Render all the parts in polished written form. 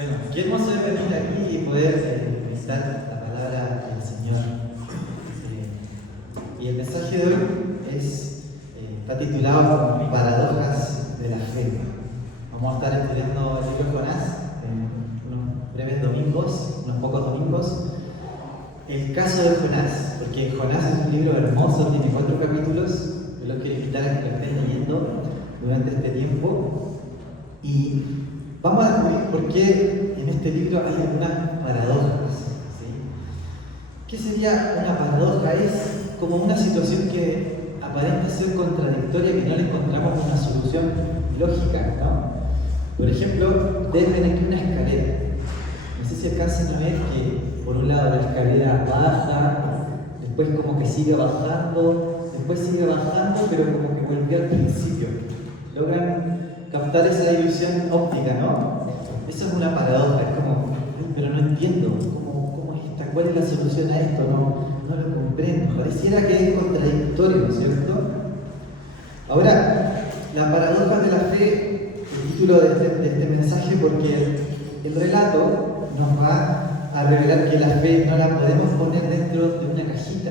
Bueno, qué hermoso es venir aquí y poder meditar la palabra del Señor. Y el mensaje de hoy está titulado como Paradojas de la Fe. Vamos a estar estudiando el libro de Jonás en unos breves domingos, unos pocos domingos. El caso de Jonás, porque Jonás es un libro hermoso, tiene 4 capítulos. Yo los quiero invitar a que lo estén leyendo durante este tiempo. Y vamos a descubrir por qué en este libro hay algunas paradojas. ¿Sí? ¿Qué sería una paradoja? Es como una situación que aparenta ser contradictoria, que no le encontramos una solución lógica, ¿no? Por ejemplo, ustedes ven aquí una escalera. No sé si alcanzan a ver que por un lado la escalera baja, después como que sigue bajando, después sigue bajando, pero como que volvió al principio. ¿Logran captar esa ilusión óptica, no? Eso es una paradoja, es como, pero no entiendo, ¿cómo es esta? ¿Cuál es la solución a esto? No lo comprendo. Pareciera que es contradictorio, ¿no es cierto? Ahora, la paradoja de la fe, el título de este mensaje, porque el relato nos va a revelar que la fe no la podemos poner dentro de una cajita.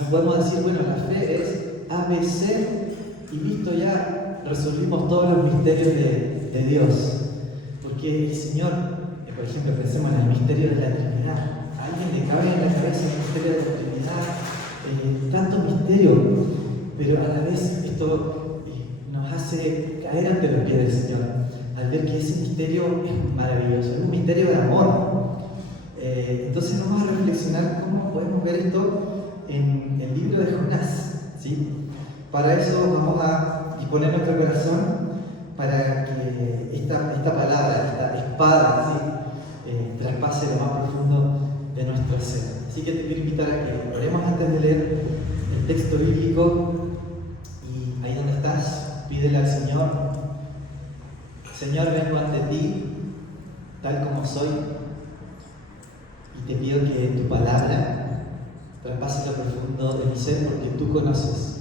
No podemos decir, bueno, la fe es ABC y listo, ya resolvimos todos los misterios de Dios. Porque el Señor, por ejemplo, pensemos en el misterio de la Trinidad. A alguien le cabe en la cabeza el misterio de la Trinidad, tanto misterio, pero a la vez esto nos hace caer ante los pies del Señor, al ver que ese misterio es maravilloso, es un misterio de amor. Entonces vamos a reflexionar cómo podemos ver esto en el libro de Jonás, ¿sí? Para eso vamos a disponer nuestro corazón para que esta palabra, esta espada, ¿sí? Traspase lo más profundo de nuestro ser. Así que te quiero invitar a que oremos antes de leer el texto bíblico. Y ahí donde estás, pídele al Señor: Señor, vengo ante ti tal como soy y te pido que tu palabra traspase lo profundo de mi ser, porque tú conoces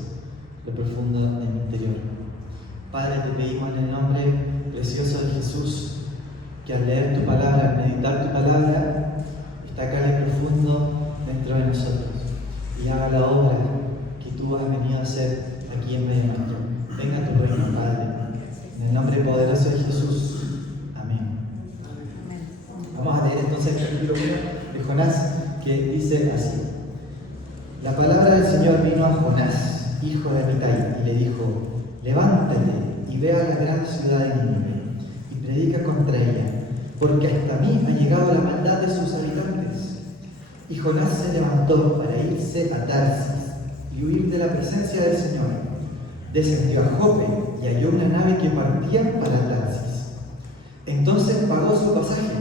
lo profundo de mi interior. Padre, te pedimos en el nombre precioso de Jesús que al leer tu palabra, al meditar tu palabra, esta cale profundo dentro de nosotros y haga la obra que tú has venido a hacer aquí en medio nuestro. Venga tu reino, Padre, en el nombre poderoso de Jesús. Amén. Vamos a leer entonces el capítulo 1 de Jonás, que dice así: La palabra del Señor vino a Jonás, hijo de Amitai, y le dijo: Levántate y ve a la gran ciudad de Nínive y predica contra ella, porque hasta mí ha llegado la maldad de sus habitantes. Y Jonás se levantó para irse a Tarsis y huir de la presencia del Señor. Descendió a Jope y halló una nave que partía para Tarsis. Entonces pagó su pasaje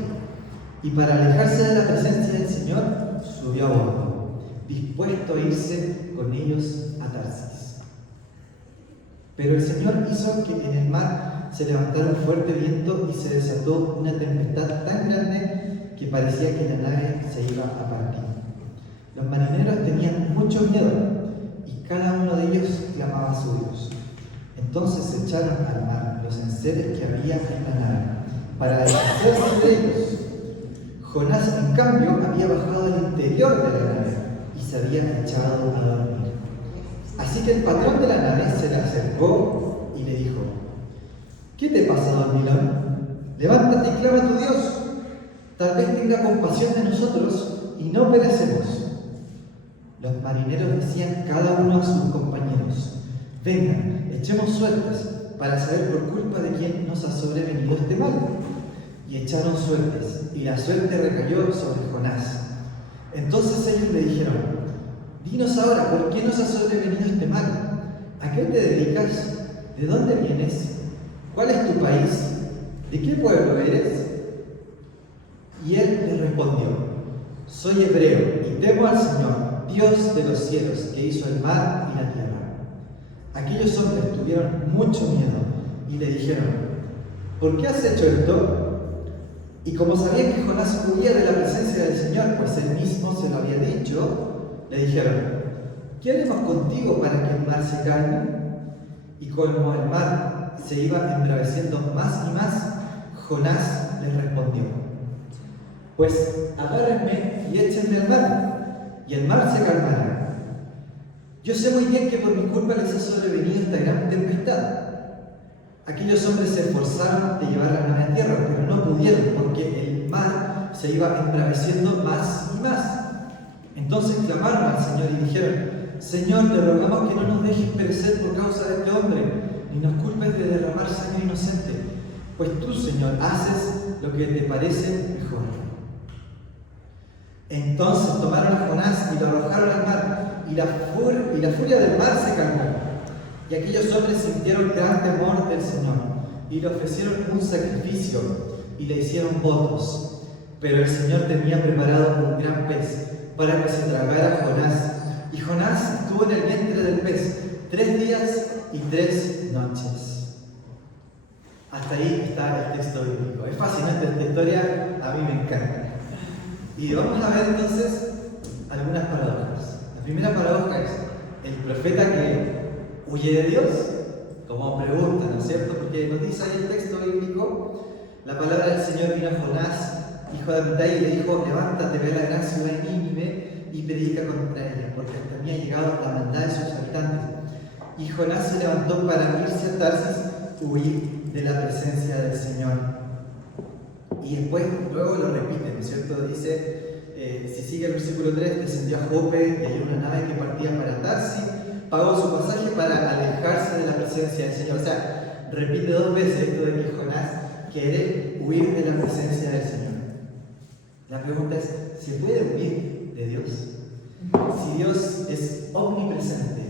y para alejarse de la presencia del Señor subió a bordo, dispuesto a irse con ellos a Tarsis. Pero el Señor hizo que en el mar se levantara un fuerte viento y se desató una tempestad tan grande que parecía que la nave se iba a partir. Los marineros tenían mucho miedo y cada uno de ellos clamaba a su Dios. Entonces se echaron al mar los enseres que había en la nave para deshacerse de ellos. Jonás, en cambio, había bajado al interior de la nave y se había echado a dormir. Así que el patrón de la nave se le acercó y le dijo: ¿Qué te pasa, dormilón? Levántate y clama a tu Dios. Tal vez tenga compasión de nosotros y no perecemos. Los marineros decían cada uno a sus compañeros: Vengan, echemos suertes para saber por culpa de quién nos ha sobrevenido este mal. Y echaron suertes, y la suerte recayó sobre Jonás. Entonces ellos le dijeron: Dinos ahora, ¿por qué nos ha sobrevenido este mal? ¿A qué te dedicas? ¿De dónde vienes? ¿Cuál es tu país? ¿De qué pueblo eres? Y él les respondió: Soy hebreo y temo al Señor, Dios de los cielos, que hizo el mar y la tierra. Aquellos hombres tuvieron mucho miedo y le dijeron: ¿Por qué has hecho esto? Y como sabían que Jonás huía de la presencia del Señor, pues él mismo se lo había dicho, le dijeron: ¿Qué haremos contigo para que el mar se calme? Y como el mar se iba embraveciendo más y más, Jonás les respondió: Pues agárrenme y échenme al mar, y el mar se calmará. Yo sé muy bien que por mi culpa les ha sobrevenido esta gran tempestad. Aquellos hombres se esforzaron de llevar la nave a tierra, pero no pudieron, porque el mar se iba embraveciendo más y más. Entonces clamaron al Señor y dijeron: Señor, te rogamos que no nos dejes perecer por causa de este hombre, ni nos culpes de derramar sangre inocente, pues tú, Señor, haces lo que te parece mejor. Entonces tomaron a Jonás y lo arrojaron al mar, y la furia del mar se calmó. Y aquellos hombres sintieron gran temor del Señor, y le ofrecieron un sacrificio, y le hicieron votos. Pero el Señor tenía preparado un gran pez para que se tragara a Jonás. Y Jonás estuvo en el vientre del pez 3 días y 3 noches. Hasta ahí está el texto bíblico. Es fascinante esta historia, a mí me encanta. Y vamos a ver entonces algunas paradojas. La primera paradoja es el profeta que huye de Dios, como pregunta, ¿no es cierto? Porque nos dice ahí el texto bíblico, la palabra del Señor vino a Jonás, hijo de Amitai, y le dijo: levántate, ve a la gran ciudad de Nínive y predica contra ella, porque hasta mí ha llegado la maldad de sus habitantes. Y Jonás se levantó para irse a Tarsis, huir de la presencia del Señor. Y después, luego lo repite, ¿no es cierto? Dice, si sigue el versículo 3, descendió a Jope y halló una nave que partía para Tarsis, pagó su pasaje para alejarse de la presencia del Señor. O sea, repite 2 veces esto de que Jonás quiere huir de la presencia del Señor. La pregunta es, ¿se puede huir de Dios? Si Dios es omnipresente,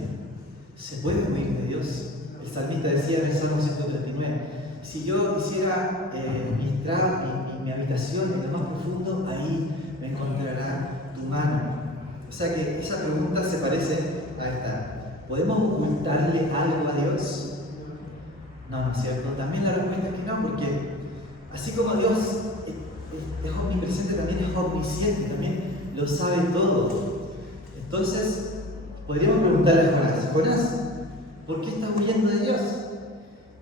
¿se puede huir de Dios? El salmista decía en el Salmo 139, si yo quisiera ministrar mi habitación en lo más profundo, ahí me encontrará tu mano. O sea que esa pregunta se parece a esta. ¿Podemos ocultarle algo a Dios? No, ¿no es cierto? También la respuesta es que no, porque así como Dios es omnipresente, también es omnisciente, también lo sabe todo. Entonces, podríamos preguntarle a Jonás: Jonás, ¿por qué estás huyendo de Dios?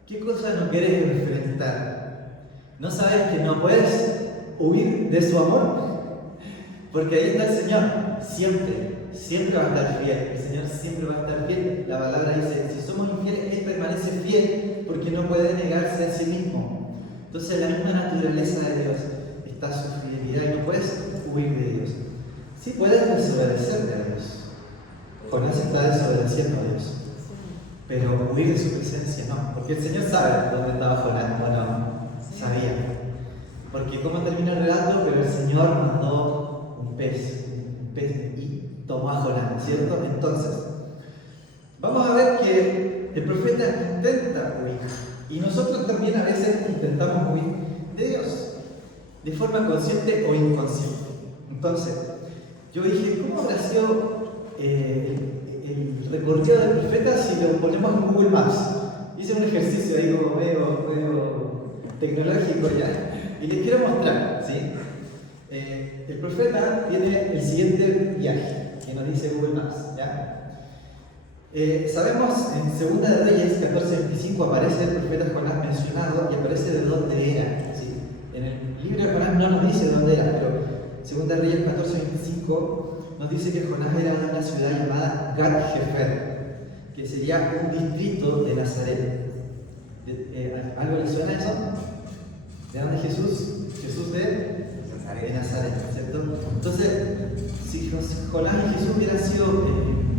¿Qué cosa no quieres enfrentar? ¿No sabes que no puedes huir de su amor? Porque ahí está el Señor, siempre va a estar fiel. El Señor siempre va a estar fiel. La palabra dice: si somos infieles, Él permanece fiel porque no puede negarse a sí mismo. Entonces, la misma naturaleza de Dios está su fidelidad y no puedes huir de Dios. Sí puedes desobedecerle a Dios. Jonás está desobedeciendo a Dios, pero huir de su presencia no, porque el Señor sabe dónde estaba Jonás, o no, sabía. Porque cómo termina el relato, pero el Señor mandó un pez y tomó a Jonás, ¿cierto? Entonces, vamos a ver que el profeta intenta huir, y nosotros también a veces intentamos huir de Dios, de forma consciente o inconsciente. Entonces, yo dije, ¿cómo habrá sido el recorrido del profeta si lo ponemos en Google Maps? Hice un ejercicio ahí como medio tecnológico ya, y les quiero mostrar, ¿sí? El profeta tiene el siguiente viaje, que nos dice Google Maps, ¿ya? Sabemos en 2 de Reyes 14:25 aparece el profeta Jonás mencionado y aparece de dónde era, ¿sí? En el libro de Jonás no nos dice dónde era, pero 2 de Reyes 14:25 nos dice que Jonás era de una ciudad llamada Gat-Hefer, que sería un distrito de Nazaret. ¿Algo le suena eso? ¿De dónde Jesús? Jesús de Nazaret, ¿cierto? Entonces, si Jonás y Jesús hubieran sido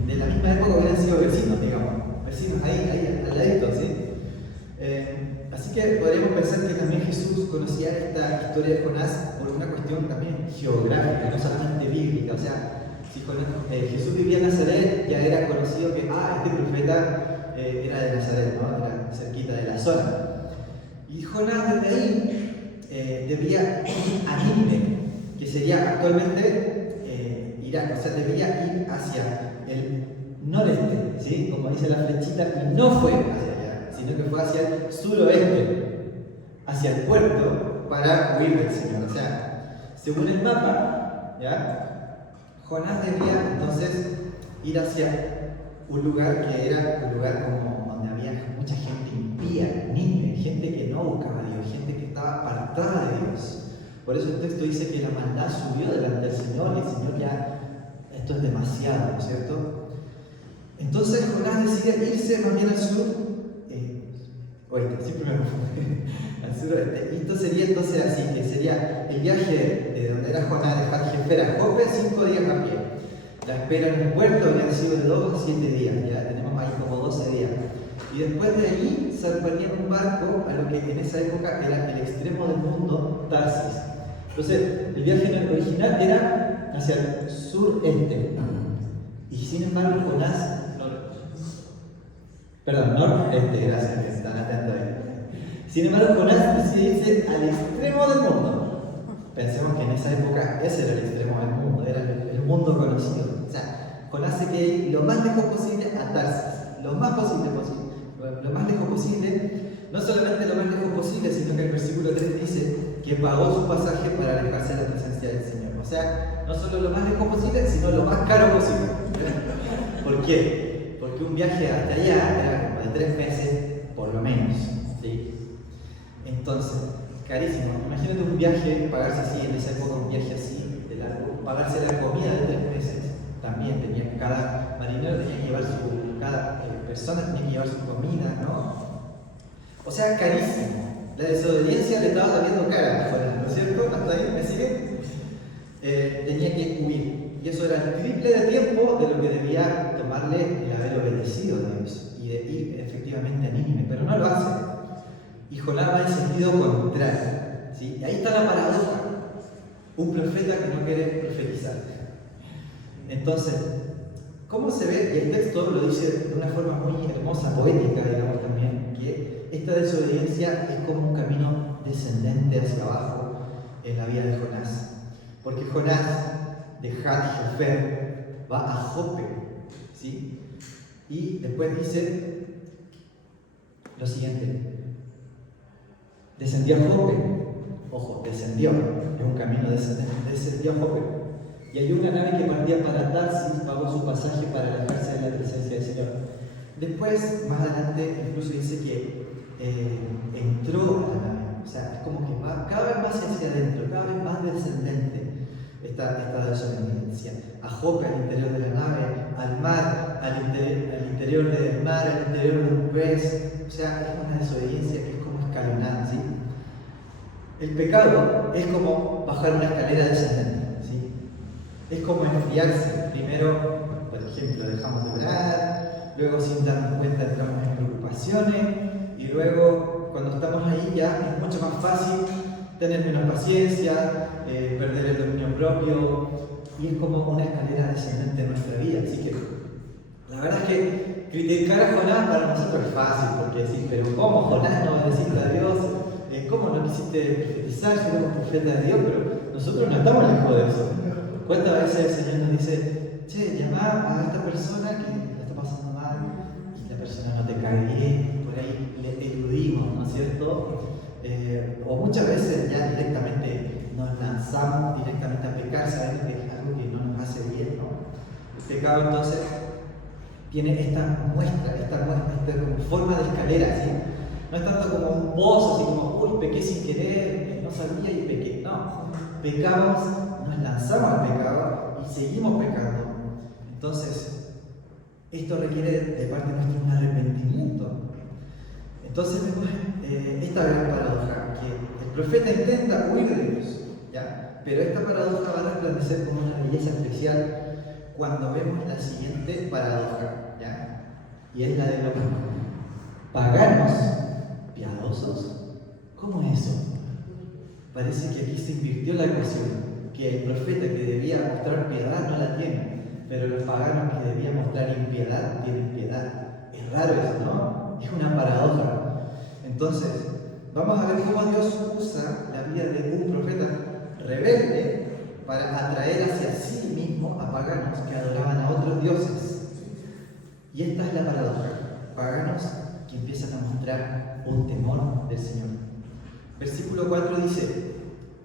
de la misma época, hubieran sido vecinos, digamos. Vecinos ahí al ladito, ¿sí? Así que podríamos pensar que también Jesús conocía esta historia de Jonás por una cuestión también geográfica, no solamente bíblica. O sea, si Jesús vivía en Nazaret, ya era conocido que este profeta era de Nazaret, ¿no? Era cerquita de la zona. Y Jonás desde ahí debía ir a Nínive, que sería actualmente Irak. O sea, debía ir hacia el noreste, ¿sí? Como dice la flechita, y no fue hacia allá, sino que fue hacia el suroeste, hacia el puerto, para huir del Señor. O sea, según el mapa, ¿ya? Jonás debía entonces ir hacia un lugar que era un lugar como donde había mucha gente impía, Nínive, gente que no buscaba a Dios, gente que estaba apartada de Dios. Por eso el texto dice que la maldad subió delante del Señor y el Señor ya, esto es demasiado, ¿no es cierto? Entonces Jonás decide irse más bien al sur, oeste, siempre me confundo, al suroeste. Y esto sería entonces así, que sería el viaje de donde era Jonás, de Jar-Jefer a Jope, 5 días a pie. La espera en el puerto habría sido de 2 a 7 días, ya tenemos ahí como 12 días. Y después de allí zarparía en un barco a lo que en esa época era el extremo del mundo, Tarsis. Entonces, el viaje original era hacia el sureste. Y sin embargo, Jonás, noreste, gracias, que están atentos ahí. Sin embargo, Jonás decide irse al extremo del mundo. Pensemos que en esa época ese era el extremo del mundo, era el mundo conocido. O sea, Jonás se quiere ir lo más lejos posible a Tarsis, lo más lejos posible, no solamente lo más lejos posible, sino que el versículo 3 dice que pagó su pasaje para alejarse de la presencia del Señor. O sea, no solo lo más lejos posible, sino lo más caro posible. ¿Por qué? Porque un viaje hasta allá era como de 3 meses, por lo menos, ¿sí? Entonces, carísimo. Imagínate un viaje, pagarse así, en esa época un viaje así, de largo, pagarse la comida de 3 meses. También cada marinero tenía que llevar cada persona tenía que llevar su comida, ¿no? O sea, carísimo. La desobediencia le estaba saliendo cara, ¿no es cierto? ¿Hasta ahí me sigue? Tenía que huir. Y eso era el triple de tiempo de lo que debía tomarle el haber obedecido a Dios y de ir efectivamente a Nínive, pero no lo hace. Y Jonás va en sentido contrario, ¿sí? Y ahí está la paradoja. Un profeta que no quiere profetizar. Entonces, ¿cómo se ve? Y el texto lo dice de una forma muy hermosa, poética, digamos también, que esta desobediencia es como un camino descendente hacia abajo en la vida de Jonás. Porque Jonás, de Jar-Jefer, va a Jope, ¿sí? Y después dice lo siguiente: descendió a Jope, ojo, descendió, es un camino descendente, descendió a Jope. Y hay una nave que partía para Tarsis, pagó su pasaje para alejarse de la presencia del Señor. Después, más adelante, incluso dice que entró a la nave. O sea, es como que va cada vez más hacia adentro, cada vez más descendente esta desobediencia. A Jope, al interior de la nave, al mar, al interior del mar, al interior de un pez. O sea, es una desobediencia que es como escalonada, ¿sí? El pecado es como bajar una escalera descendente, ¿sí? Es como enfriarse. Primero, por ejemplo, dejamos de orar, luego sin darnos cuenta entramos en preocupaciones y luego cuando estamos ahí ya es mucho más fácil tener menos paciencia, perder el dominio propio, y es como una escalera descendente en nuestra vida. Así que la verdad es que criticar a Jonás para nosotros es fácil, porque decir, pero ¿cómo Jonás no obedeciste a Dios? ¿Cómo no quisiste profetizar si eres un profeta de Dios? Pero nosotros no estamos lejos de eso. ¿Cuántas veces el Señor nos dice, che, llama a esta persona que la está pasando mal y la persona no te cae bien? Por ahí le eludimos, ¿no es cierto? O muchas veces ya directamente nos lanzamos directamente a pecar sabiendo que es algo que no nos hace bien, ¿no? El pecado entonces tiene esta muestra como forma de escalera, ¿sí? No es tanto como un pozo, así como, uy, pequé sin querer, no sabía y pequé. No, pecamos, nos lanzamos al pecado y seguimos pecando. Entonces, esto requiere de parte nuestra un arrepentimiento. Entonces vemos esta gran paradoja, que el profeta intenta huir de Dios, ¿ya? Pero esta paradoja va a resplandecer con una belleza especial cuando vemos la siguiente paradoja, ¿ya? Y es la de los paganos piadosos. ¿Cómo es eso? Parece que aquí se invirtió la ecuación, que el profeta que debía mostrar piedad no la tiene, pero los paganos que debían mostrar impiedad tienen piedad. Es raro eso, ¿no? Es una paradoja. Entonces, vamos a ver cómo Dios usa la vida de un profeta rebelde para atraer hacia sí mismo a paganos que adoraban a otros dioses. Y esta es la paradoja: paganos que empiezan a mostrar un temor del Señor. Versículo 4 dice: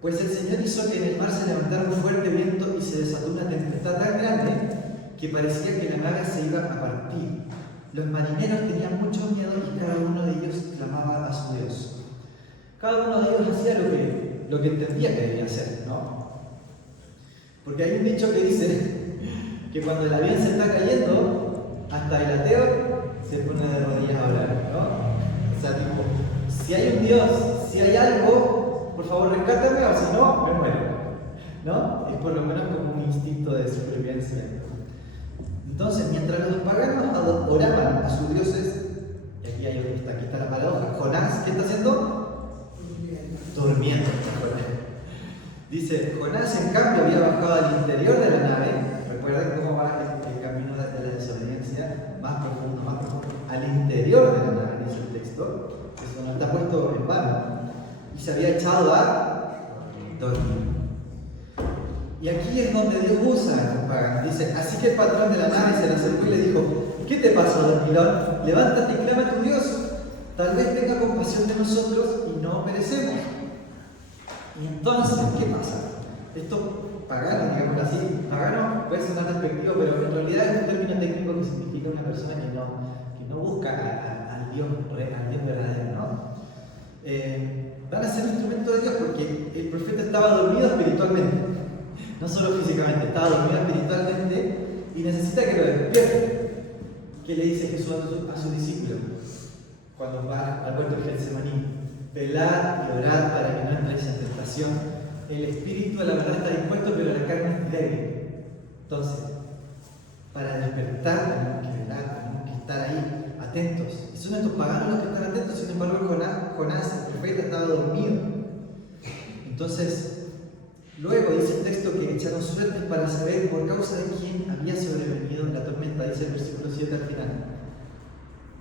pues el Señor hizo que en el mar se levantara un fuerte viento y se desató una tempestad tan grande que parecía que la nave se iba a partir. Los marineros tenían mucho miedo y cada uno de ellos clamaba a su Dios. Cada uno de ellos hacía lo que lo que entendía que debía hacer, ¿no? Porque hay un dicho que dice que cuando el avión se está cayendo, hasta el ateo se pone de rodillas a orar, ¿no? O sea, tipo, si hay un Dios, si hay algo, por favor rescátame o si no, me muero, ¿no? Es por lo menos como un instinto de supervivencia. Entonces, mientras los paganos oraban a sus dioses, y aquí está la paradoja, Jonás, ¿qué está haciendo? Durmiendo. Dice, Jonás en cambio había bajado al interior de la nave. Recuerden cómo va el camino de la desobediencia, más profundo, al interior de la nave, dice el texto. Eso no está puesto en vano. Y se había echado a dormir. Y aquí es donde Dios usa a los paganos. Dice, así que el patrón de la nave se le acercó y le dijo, ¿qué te pasa, dormilón? Levántate y clama a tu Dios. Tal vez tenga compasión de nosotros y no perecemos. Y entonces, ¿qué pasa? Esto pagano, digamos así, pagano puede sonar despectivo, pero en realidad es un término técnico que significa una persona que no busca al Dios verdadero, ¿no? Van a ser un instrumento de Dios porque el profeta estaba dormido espiritualmente, no solo físicamente, estaba dormido espiritualmente y necesita que lo despierte. ¿Qué le dice Jesús a sus discípulos cuando va al huerto de Getsemaní? Velad y orad para que no entréis en tentación. El espíritu a la verdad está dispuesto, pero la carne es débil. Entonces, para despertar tenemos que velar, tenemos que estar ahí, atentos. Y son estos paganos los que están atentos, sin embargo Jonás, el profeta, estaba dormido. Entonces, luego dice el texto que echaron suertes para saber por causa de quién había sobrevenido la tormenta, dice el versículo 7 al final.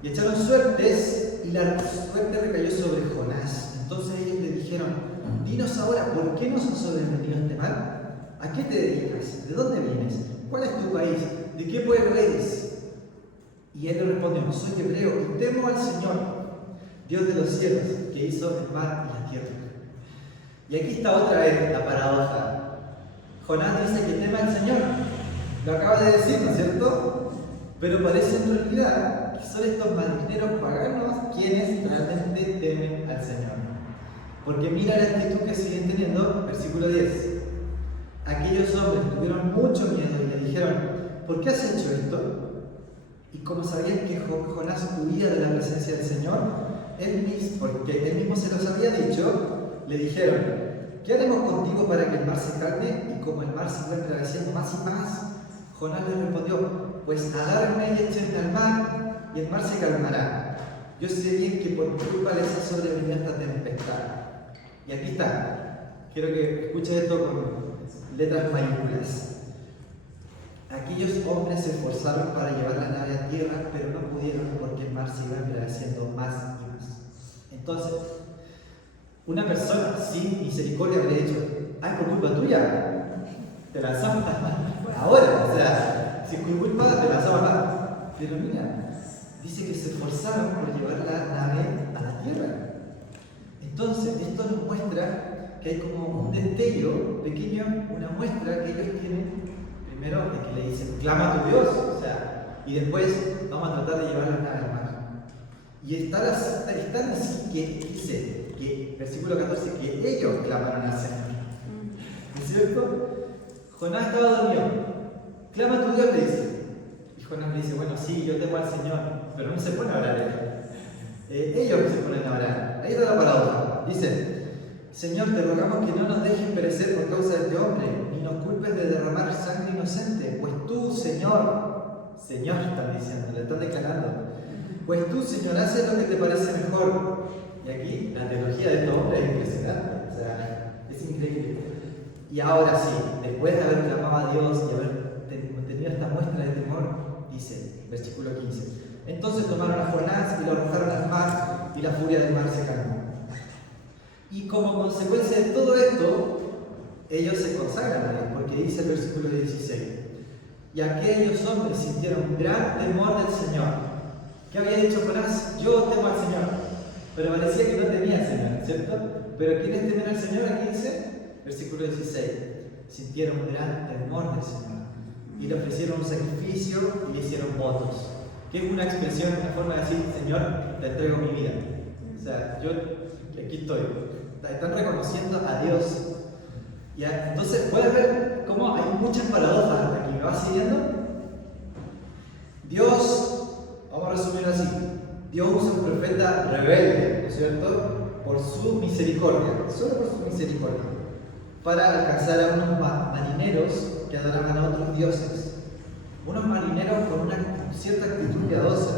Y echaron suertes y la suerte recayó sobre Jonás. Entonces ellos le dijeron, dinos ahora, ¿por qué nos ha sobrevenido este mal? ¿A qué te dedicas? ¿De dónde vienes? ¿Cuál es tu país? ¿De qué pueblo eres? Y él le respondió, soy hebreo y temo al Señor, Dios de los cielos, que hizo el mar y la tierra. Y aquí está otra vez la paradoja. Jonás dice que teme al Señor. Lo acaba de decir, ¿no es cierto? Pero parece en realidad que son estos marineros paganos quienes realmente temen al Señor. Porque mira la actitud que siguen teniendo, versículo 10. Aquellos hombres tuvieron mucho miedo y le dijeron, ¿por qué has hecho esto? Y como sabían que Jonás huía de la presencia del Señor, porque él mismo se los había dicho, le dijeron, ¿qué haremos contigo para que el mar se calme? Y como el mar se encuentra creciendo más y más, Jonás les respondió, pues agárrenme y échenme al mar, y el mar se calmará. Yo sé bien que por mi culpa les ha sobrevenido esta tempestad. Y aquí está. Quiero que escuchen esto con letras mayúsculas. Aquellos hombres se esforzaron para llevar la nave a tierra, pero no pudieron porque el mar se iba endureciendo más y más. Entonces, una persona sin misericordia habría dicho, ¡ay, por culpa tuya! Te lanzamos ahora, o sea, si es por culpa te lanzamos más. Pero mira, dice que se esforzaron por llevar la nave a la tierra. Entonces, esto nos muestra que hay como un destello pequeño, una muestra que ellos tienen. Primero, de que le dicen, clama a tu Dios, o sea, y después vamos a tratar de llevar la nave al mar. Y están así que dice, que, versículo 14, que ellos clamaron al Señor. ¿No es cierto? Jonás estaba dormido. Clama a tu Dios, le dice. Y Jonás le dice, bueno, sí, yo temo al Señor, pero no se pone a orar ellos se ponen a orar. Ahí está la paradoja. Dice, Señor, te rogamos que no nos dejes perecer por causa de este hombre, ni nos culpes de derramar sangre inocente, pues tú, Señor, están diciendo, le están declarando, pues tú, Señor, haces lo que te parece mejor. Y aquí la teología de estos hombres es impresionante, o sea, es increíble. Y ahora sí, después de haber clamado a Dios y haber tenido esta muestra de temor, dice, versículo 15, entonces tomaron a Jonás y lo arrojaron al mar, y la furia del mar se calmó. Y como consecuencia de todo esto, ellos se consagran a Dios, porque dice el versículo 16, y aquellos hombres sintieron gran temor del Señor. ¿Qué había dicho Jonás? Yo temo al Señor. Pero parecía que no temía al Señor, ¿cierto? Pero ¿quiénes temen al Señor? Aquí dice, versículo 16, sintieron gran temor del Señor. Y le ofrecieron un sacrificio y le hicieron votos. Que es una expresión, una forma de decir, Señor, te entrego mi vida. O sea, yo aquí estoy. están reconociendo a Dios. ¿Ya? Entonces puedes ver cómo hay muchas paradojas hasta aquí. ¿Me vas siguiendo? Dios, vamos a resumirlo así, Dios usa un profeta rebelde, ¿no es cierto?, por su misericordia, solo por su misericordia, para alcanzar a unos marineros que adoraban a otros dioses, unos marineros con una cierta actitud piadosa.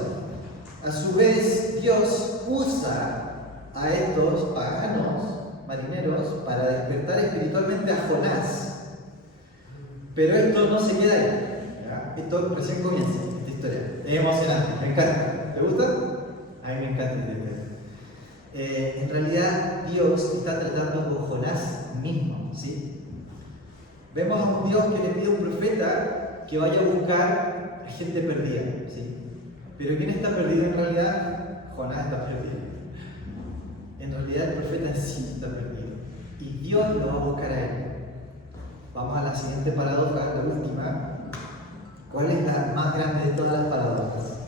A su vez, Dios usa a estos paganos marineros para despertar espiritualmente a Jonás. Pero esto no se queda ahí, ¿ya? Esto recién comienza, esta historia. Es emocionante, me encanta. ¿Te gusta? A mí me encanta esta historia. En realidad, Dios está tratando con Jonás mismo, ¿sí? Vemos a un Dios que le pide a un profeta que vaya a buscar a gente perdida, ¿sí? Pero ¿quién está perdido en realidad? Jonás está perdido. En realidad el profeta en sí está perdido. Y Dios lo va a buscar a él. Vamos a la siguiente paradoja, la última. ¿Cuál es la más grande de todas las paradojas?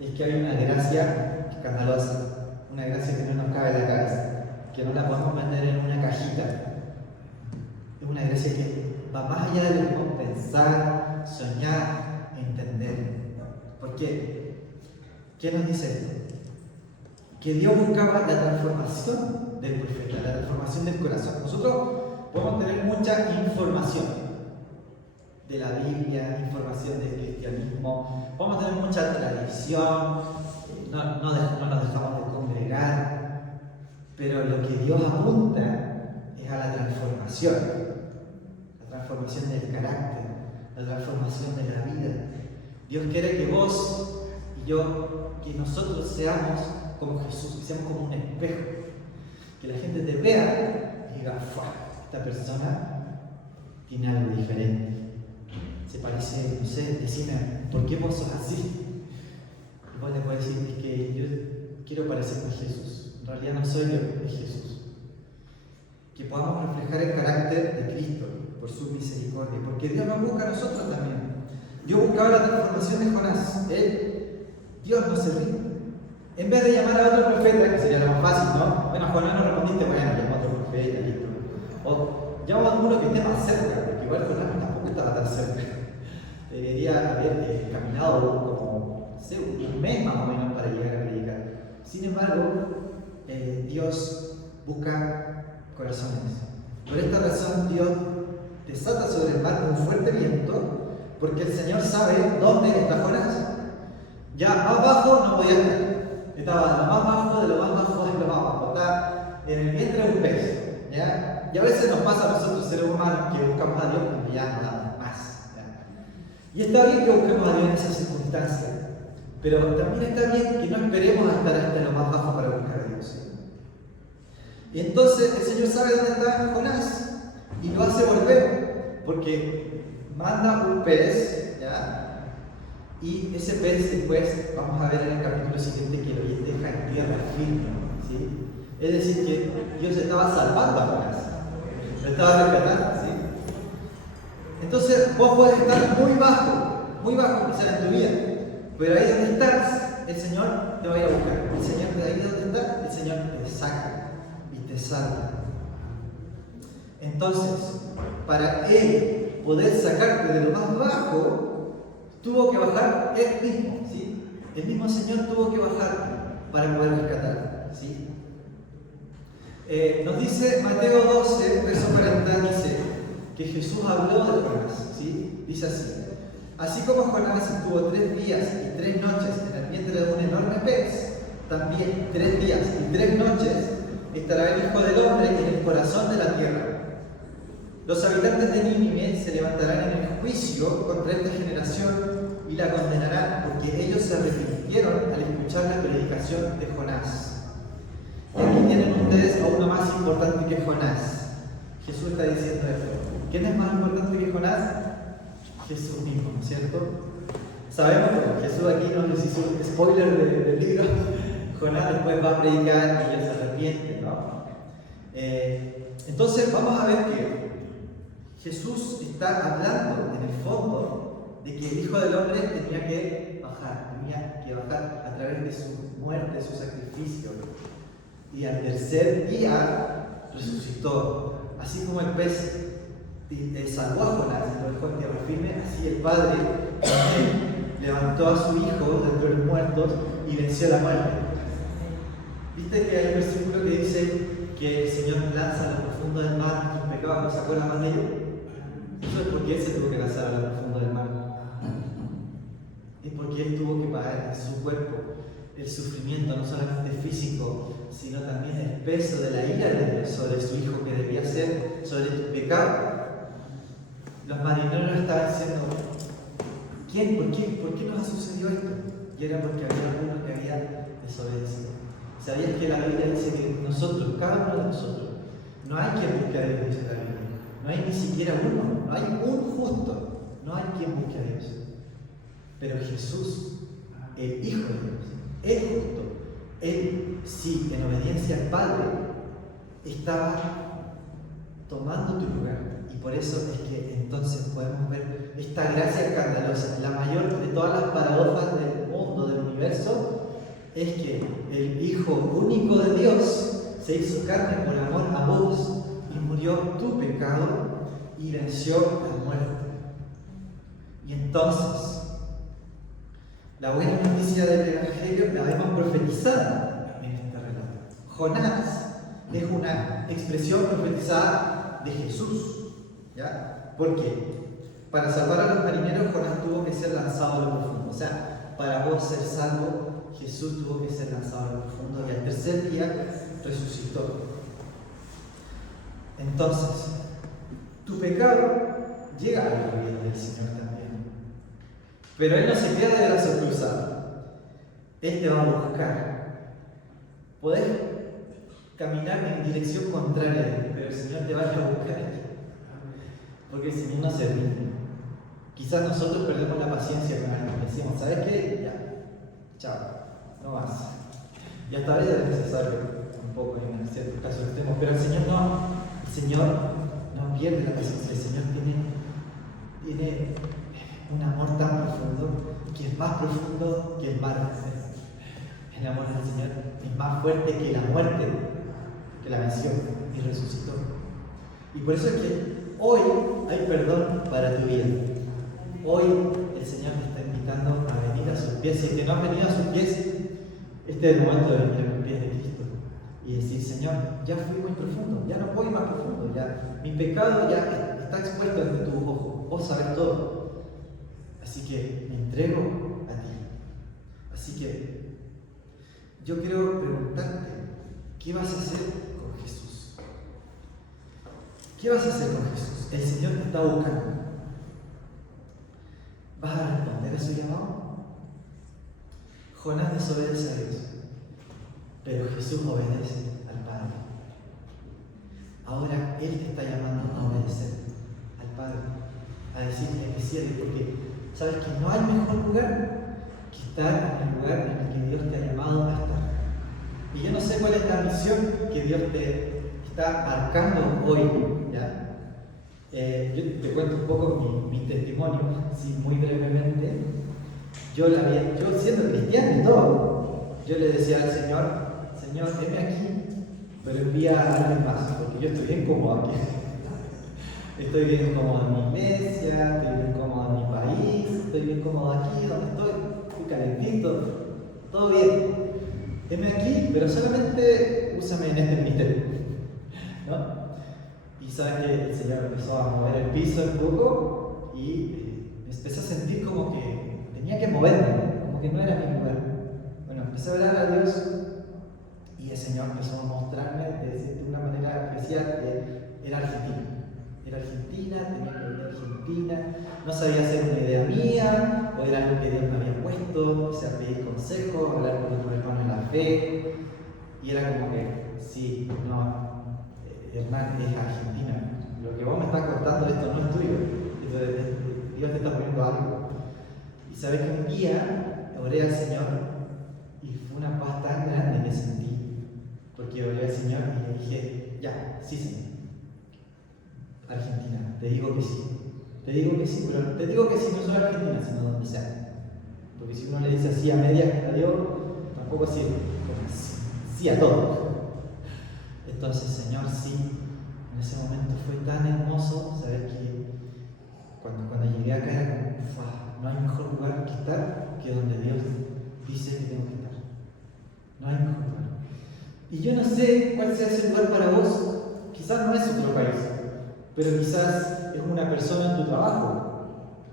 Es que hay una gracia escandalosa, una gracia que no nos cabe en la cabeza, que no la podemos meter en una cajita. Es una gracia que va más allá de lo que podemos pensar, soñar, entender. ¿Por qué? ¿Qué nos dice esto? Que Dios buscaba la transformación del profeta, la transformación del corazón. Nosotros podemos tener mucha información de la Biblia, información del cristianismo, podemos tener mucha tradición, no nos dejamos de congregar, pero lo que Dios apunta es a la transformación del carácter, la transformación de la vida. Dios quiere que vos y yo, que nosotros seamos como Jesús, que seamos como un espejo, que la gente te vea y diga, esta persona tiene algo diferente, se parece, no sé, decime, ¿por qué vos sos así? Y vos le puedes decir, es que yo quiero parecerme a Jesús, en realidad no soy yo, es Jesús. Que podamos reflejar el carácter de Cristo por su misericordia, porque Dios nos busca a nosotros también. Dios buscaba la transformación de Jonás, Dios no se ríe. En vez de llamar a otro profeta, que sería lo más fácil, ¿no? Bueno, Jonás no respondiste, bueno, llama a otro profeta, listo. O llama a uno que esté más cerca, porque igual Jonás tampoco estaba tan cerca. Debería haber caminado como, no sé, un mes más o menos para llegar a predicar. Sin embargo, Dios busca corazones. Por esta razón, Dios desata sobre el mar un fuerte viento, porque el Señor sabe dónde está Jonás. Ya más bajo no podía estar. Estaba de lo más bajo, de lo más bajo, de lo más bajo. Está en el vientre de un pez. ¿Ya? Y a veces nos pasa a nosotros seres humanos que buscamos a Dios y ya no damos más. ¿Ya? Y está bien que busquemos a Dios en esas circunstancias, pero también está bien que no esperemos a estar hasta lo más bajo para buscar a Dios. Y entonces el Señor sabe dónde está Jonás y lo hace volver, porque manda un pez, ¿ya? Y ese pez después, vamos a ver en el capítulo siguiente, que lo deja en tierra firme, ¿sí? Es decir, que Dios estaba salvando a Jonás, lo estaba rescatando, ¿sí? Entonces vos podés estar muy bajo quizás en tu vida, pero ahí donde estás, el Señor te va a ir a buscar. El Señor de ahí donde estás, el Señor te saca y te salva. Entonces, para Él poder sacarte de lo más bajo, tuvo que bajar Él mismo, ¿sí? El mismo Señor tuvo que bajar para poder rescatar, ¿sí? Nos dice Mateo 12, verso 40, dice que Jesús habló de Jonás, ¿sí? Dice así: así como Jonás estuvo 3 días y 3 noches en el vientre de un enorme pez, también 3 días y 3 noches estará el Hijo del Hombre en el corazón de la tierra. Los habitantes de Nínive se levantarán en el juicio contra esta generación y la condenarán, porque ellos se arrepintieron al escuchar la predicación de Jonás. Y aquí tienen ustedes a uno más importante que Jonás. Jesús está diciendo esto. ¿Quién es más importante que Jonás? Jesús mismo, ¿no es cierto? Sabemos que Jesús aquí no les hizo un spoiler del libro. Jonás después va a predicar y ellos se arrepienten, ¿no? Entonces vamos a ver que Jesús está hablando en el fondo de que el Hijo del Hombre tenía que bajar a través de su muerte, su sacrificio, y al tercer día resucitó. Así como el pez salvó a Jonás y lo dejó en tierra firme, así el Padre levantó a su Hijo de entre los muertos y venció la muerte. ¿Viste que hay un versículo que dice que el Señor lanza a lo profundo del mar y los pecados no se acuerdan más de ellos? Eso es porque Él se tuvo que lanzar a lo profundo del mar. Es porque Él tuvo que pagar en su cuerpo el sufrimiento, no solamente físico, sino también el peso de la ira de Dios sobre su Hijo que debía ser, sobre tu pecado. Los marineros estaban diciendo, ¿quién? ¿Por qué nos ha sucedido esto? Y era porque había alguno que había desobedecido. ¿Sabías que la Biblia dice que nosotros, cada uno de nosotros, no hay quien busque a Dios, dice la Biblia? No hay ni siquiera uno, no hay un justo, no hay quien busque a Dios. Pero Jesús, el Hijo de Dios, el justo, Él sí, en obediencia al Padre, estaba tomando tu lugar. Y por eso es que entonces podemos ver esta gracia escandalosa. La mayor de todas las paradojas del mundo, del universo, es que el Hijo único de Dios se hizo carne por amor a vos y murió tu pecado y venció la muerte. Y entonces, la buena noticia del Evangelio la vemos profetizada en este relato. Jonás es una expresión profetizada de Jesús. ¿Ya? ¿Por qué? Para salvar a los marineros, Jonás tuvo que ser lanzado a lo profundo. O sea, para vos ser salvo, Jesús tuvo que ser lanzado a lo profundo y al tercer día resucitó. Entonces, tu pecado llega a la vida del Señor también. Pero Él no se queda de brazos cruzados. Él te va a buscar. Podés caminar en dirección contraria, pero el Señor te va a ir a buscar. Porque el Señor no se rinde. Quizás nosotros perdemos la paciencia con Él. Decimos, ¿sabes qué? Ya, chao, no más. Y hasta a veces es necesario un poco en ciertos casos extremos, pero el Señor no pierde la paciencia. El Señor tiene un amor tan profundo que es más profundo que el mar. El amor del Señor es más fuerte que la muerte, que la venció y resucitó. Y por eso es que hoy hay perdón para tu vida. Hoy el Señor te está invitando a venir a sus pies. Si es que no has venido a sus pies, este es el momento de venir a los pies de Cristo y decir, Señor, ya fui muy profundo, ya no voy más profundo, ya mi pecado ya está expuesto ante tus ojos, vos sabés todo. Así que me entrego a ti. Así que yo quiero preguntarte, ¿qué vas a hacer con Jesús? ¿Qué vas a hacer con Jesús? El Señor te está buscando. ¿Vas a responder a su llamado? Jonás desobedece a Dios, pero Jesús obedece al Padre. Ahora Él te está llamando a obedecer al Padre, a decirle que cierre, porque sabes que no hay mejor lugar que estar en el lugar en el que Dios te ha llamado a estar. Y yo no sé cuál es la misión que Dios te está marcando hoy, ¿ya? Yo te cuento un poco mi testimonio, sí, muy brevemente. Yo siendo cristiano y todo, yo le decía al Señor, heme aquí, pero envía a alguien más, porque yo estoy bien cómodo aquí. Estoy bien cómodo en mi iglesia, estoy bien cómodo en mi país, estoy bien cómodo aquí donde estoy calentito, todo bien. Heme aquí, pero solamente úsame en este ministerio, ¿no? Y sabes que el Señor empezó a mover el piso un poco y empecé a sentir como que tenía que moverme, como que no era mi lugar. Bueno, empecé a orar a Dios y el Señor empezó a mostrarme de una manera especial que era Argentina. Era Argentina, tenía que venir a Argentina, no sabía si era una idea mía o era algo que Dios me había puesto, empecé a pedir consejo, hablar con otros hermanos en la fe y era como que, sí, no, Hernán, es Argentina, lo que vos me estás contando esto no es tuyo, Dios te está poniendo algo. Y sabes que un día oré al Señor y fue una paz tan grande que sentí, porque oré al Señor y le dije, ya, sí Señor, Argentina, te digo que sí, pero te digo que sí no solo Argentina, sino donde sea, porque si uno le dice así a medias a Dios, tampoco sirve, sí a todo. Entonces, Señor, sí, en ese momento fue tan hermoso saber que cuando llegué acá era como, "Fua, no hay mejor lugar que estar que donde Dios dice que tengo que estar. No hay mejor lugar". Y yo no sé cuál sea ese lugar para vos. Quizás no es otro país, pero quizás es una persona en tu trabajo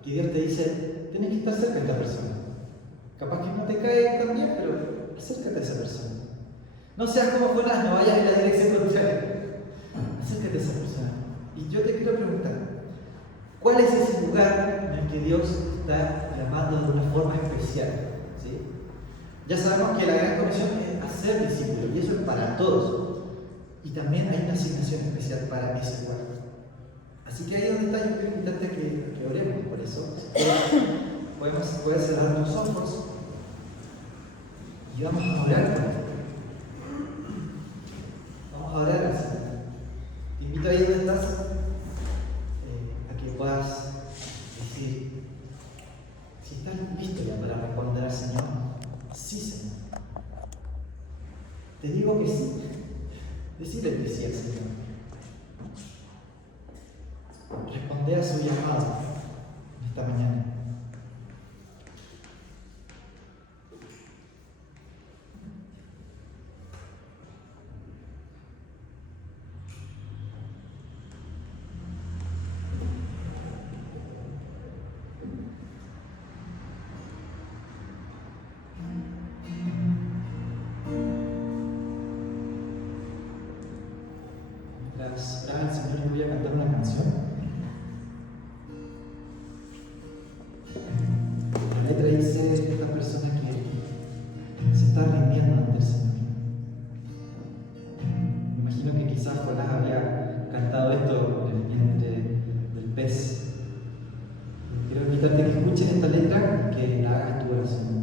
que Dios te dice, tenés que estar cerca de esta persona. Capaz que no te cae tan bien, pero acércate a esa persona. No seas como Jonás, no vayas en la dirección contraria. Acércate a esa persona. Y yo te quiero preguntar, ¿cuál es ese lugar en el que Dios está llamando de una forma especial? ¿Sí? Ya sabemos que la gran comisión es hacer discípulos, y eso es para todos. Y también hay una asignación especial para ese lugar. Así que ahí donde está, yo quiero invitarte a que oremos por eso. Puedes cerrar tus ojos y vamos a orar por esto. Vamos a orar al Señor. Te invito ahí donde estás a que puedas decir, si estás listo ya para responder al Señor, sí, Señor. Te digo que sí. Decirle que sí al Señor. Responde a su llamado esta mañana. Mientras oraba al Señor, yo voy a cantar una canción. La letra dice esta persona que se está rindiendo ante el Señor. Me imagino que quizás Jonás había cantado esto en el vientre del pez. Quiero invitarte a que escuches esta letra y que la hagas tu oración.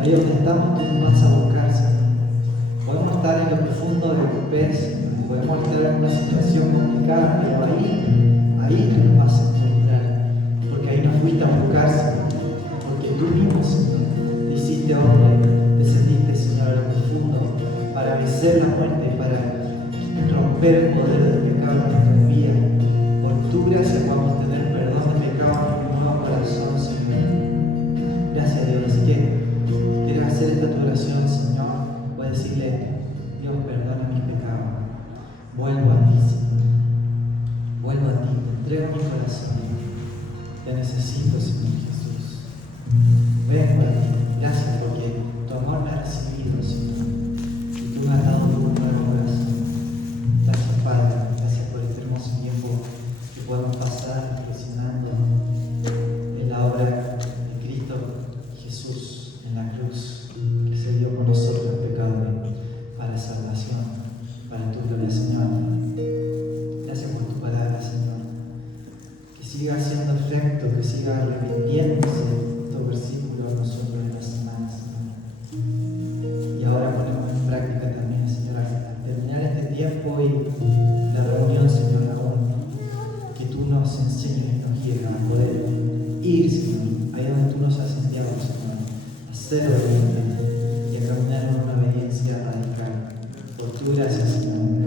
Ahí donde estamos, tú nos vas a buscar, Señor. Podemos estar en lo profundo del pez, podemos estar en una situación complicada, pero ahí tú nos vas a encontrar. Porque ahí nos fuiste a buscar, Señor. Porque tú mismo, Señor, te hiciste hombre, descendiste, Señor, a lo profundo para vencer la muerte, para romper el poder del pecado en nuestras vidas. Por tu gracia podamos tener perdón de pecado en un nuevo corazón, Señor. Gracias, Dios. Así que si quieres hacer esta tu oración, Señor, puedes decirle: Dios, perdona mis pecados. Vuelvo a ti, Señor. Vuelvo a ti. Te entrego mi corazón. Te necesito, Señor Jesús. Vengo a ti. Gracias porque tu amor me ha recibido, Señor. Y tú me has dado un nuevo corazón. Gracias, Padre. Gracias por este hermoso tiempo que podemos pasar reflexionando en la obra de Cristo Jesús en la cruz, que se dio por nosotros pecadores para salvación, para tu gloria, Señor. Gracias por tu palabra, Señor. Que siga haciendo efecto, que siga repitiéndose estos versículos a nosotros en la semana, Señor. Y ahora ponemos en práctica también, Señor, al terminar este tiempo y la reunión, Señor, aún, que tú nos enseñes y nos guíes a poder ir, Señor, ahí donde tú nos has enviado, Señor, a ser obedientes y a caminar en una obediencia radical. Por tu gracia, Señor.